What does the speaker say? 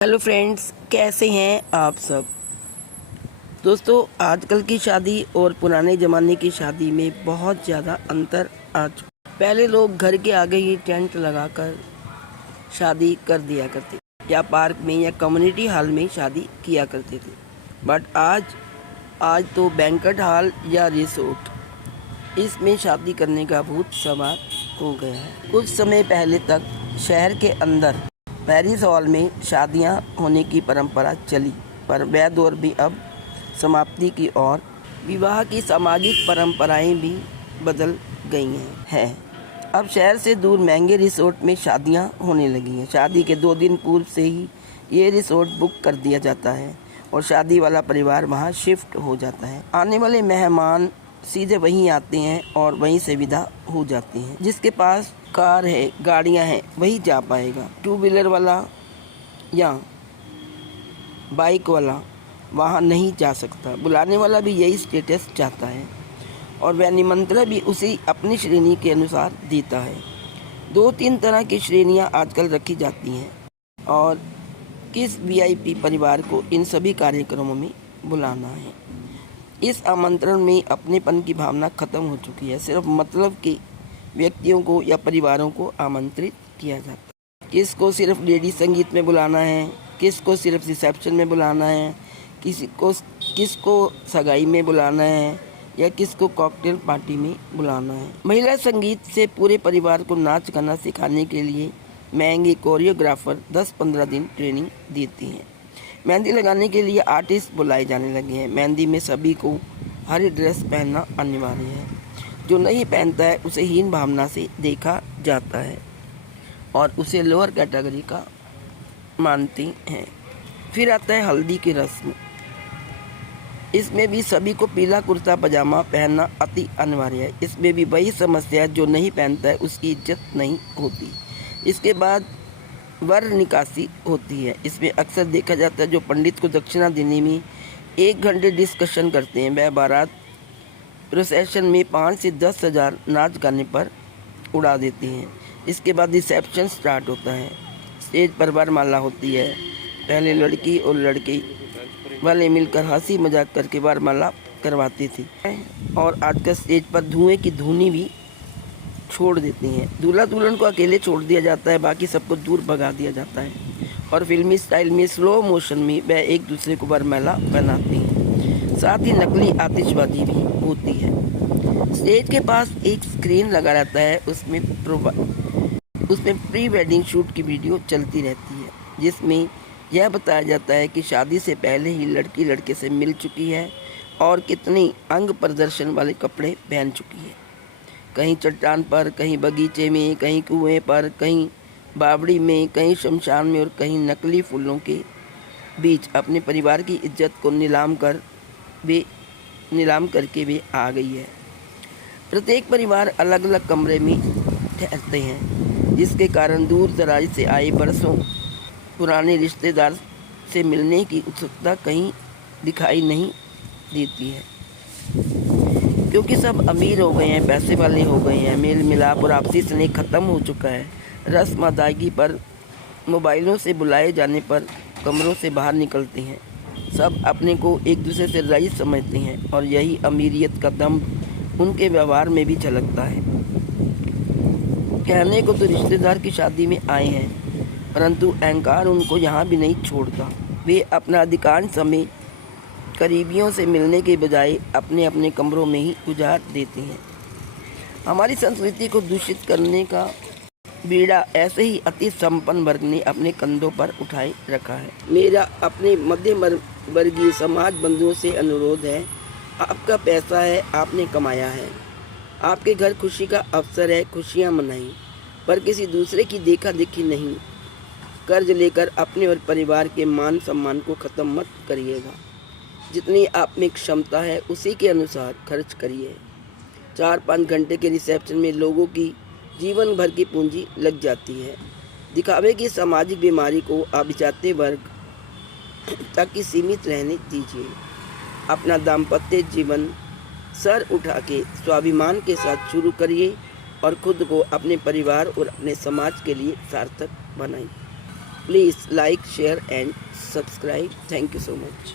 Hello friends, कैसे हैं आप सब। दोस्तों, आजकल की शादी और पुराने ज़माने की शादी में बहुत ज़्यादा अंतर आ चुका। पहले लोग घर के आगे ही टेंट लगाकर शादी कर दिया करते, या पार्क में या कम्युनिटी हॉल में शादी किया करते थे। बट आज तो बैंक्वेट हॉल या रिसोर्ट, इसमें शादी करने का भूत सवार हो गया है। कुछ समय पहले तक शहर के अंदर मैरिज हॉल में शादियां होने की परंपरा चली, पर वह दौर भी अब समाप्ति की ओर। विवाह की सामाजिक परंपराएं भी बदल गई हैं। अब शहर से दूर महंगे रिसोर्ट में शादियां होने लगी हैं। शादी के 2 दिन पूर्व से ही ये रिसोर्ट बुक कर दिया जाता है और शादी वाला परिवार वहां शिफ्ट हो जाता है। आने वाले मेहमान सीधे वहीं आते हैं और वहीं से विदा हो जाते हैं। जिसके पास कार है, गाड़ियां हैं, वही जा पाएगा। 2 व्हीलर वाला या बाइक वाला वहां नहीं जा सकता। बुलाने वाला भी यही स्टेटस चाहता है और वह निमंत्रण भी उसी अपनी श्रेणी के अनुसार देता है। 2-3 तरह की श्रेणियां आजकल रखी जाती हैं और किस वीआईपी परिवार को इन सभी कार्यक्रमों में बुलाना है। इस आमंत्रण में अपनेपन की भावना खत्म हो चुकी है। सिर्फ मतलब के व्यक्तियों को या परिवारों को आमंत्रित किया जाता है। किसको सिर्फ लेडी संगीत में बुलाना है, किसको सिर्फ रिसेप्शन में बुलाना है, किसको सगाई में बुलाना है या किसको कॉकटेल पार्टी में बुलाना है। महिला संगीत से पूरे परिवार को नाच गाना सिखाने के लिए महंगे कोरियोग्राफर 10-15 दिन ट्रेनिंग देती हैं। मेहंदी लगाने के लिए आर्टिस्ट बुलाए जाने लगे हैं। मेहंदी में सभी को हरी ड्रेस पहनना अनिवार्य है। जो नहीं पहनता है उसे हीन भावना से देखा जाता है और उसे लोअर कैटेगरी का मानते हैं। फिर आता है हल्दी की रस्म। इसमें भी सभी को पीला कुर्ता पजामा पहनना अति अनिवार्य है। इसमें भी वही समस्या है, जो नहीं पहनता है उसकी इज्जत नहीं होती। इसके बाद वर निकासी होती है। इसमें अक्सर देखा जाता है जो पंडित को दक्षिणा देने में 1 घंटे डिस्कशन करते हैं, वह बारात प्रोसेशन में 5 से 10 हज़ार नाच गाने पर उड़ा देते हैं। इसके बाद रिसेप्शन स्टार्ट होता है। स्टेज पर वरमाला होती है। पहले लड़की और लड़के वाले मिलकर हंसी मजाक करके वरमाला करवाते थे और आजकल स्टेज पर धुएं की धुनी भी छोड़ देते हैं। दूल्हा दुल्हन को अकेले छोड़ दिया जाता है, बाकी सबको दूर भगा दिया जाता है और फिल्मी स्टाइल में स्लो मोशन में वह एक दूसरे को वरमाला बनाते हैं। साथ ही नकली आतिशबाजी भी होती है। स्टेज के पास एक स्क्रीन लगा रहता है, उसमें प्री वेडिंग शूट की वीडियो चलती रहती है, जिसमें यह बताया जाता है कि शादी से पहले ही लड़की लड़के से मिल चुकी है और कितनी अंग प्रदर्शन वाले कपड़े पहन चुकी है। कहीं चट्टान पर, कहीं बगीचे में, कहीं कुएं पर, कहीं बावड़ी में, कहीं शमशान में और कहीं नकली फूलों के बीच अपने परिवार की इज्जत को नीलाम करके वे आ गई है। प्रत्येक परिवार अलग अलग कमरे में ठहरते हैं, जिसके कारण दूर दराज से आए बरसों पुराने रिश्तेदार से मिलने की उत्सुकता कहीं दिखाई नहीं देती है, क्योंकि सब अमीर हो गए हैं, पैसे वाले हो गए हैं। मेल मिलाप और आपसी स्नेह खत्म हो चुका है। रस्म अदायगी पर मोबाइलों से बुलाए जाने पर कमरों से बाहर निकलते हैं। सब अपने को एक दूसरे से रईस समझते हैं और यही अमीरियत का दम उनके व्यवहार में भी झलकता है। कहने को तो रिश्तेदार की शादी में आए हैं, परंतु अहंकार उनको यहाँ भी नहीं छोड़ता। वे अपना अधिकांश समय करीबियों से मिलने के बजाय अपने अपने कमरों में ही गुजार देते हैं। हमारी संस्कृति को दूषित करने का बीड़ा ऐसे ही अति संपन्न वर्ग ने अपने कंधों पर उठाए रखा है। मेरा अपने मध्यम वर्गीय समाज बंधुओं से अनुरोध है, आपका पैसा है, आपने कमाया है, आपके घर खुशी का अवसर है, खुशियाँ मनाएं, पर किसी दूसरे की देखा देखी नहीं। कर्ज लेकर अपने और परिवार के मान सम्मान को ख़त्म मत करिएगा। जितनी आप में क्षमता है उसी के अनुसार खर्च करिए। 4-5 घंटे के रिसेप्शन में लोगों की जीवन भर की पूंजी लग जाती है। दिखावे की सामाजिक बीमारी को अभिजाते वर्ग तक ही सीमित रहने दीजिए। अपना दाम्पत्य जीवन सर उठा के स्वाभिमान के साथ शुरू करिए और खुद को अपने परिवार और अपने समाज के लिए सार्थक बनाइए। Please like, share and subscribe. Thank you so much.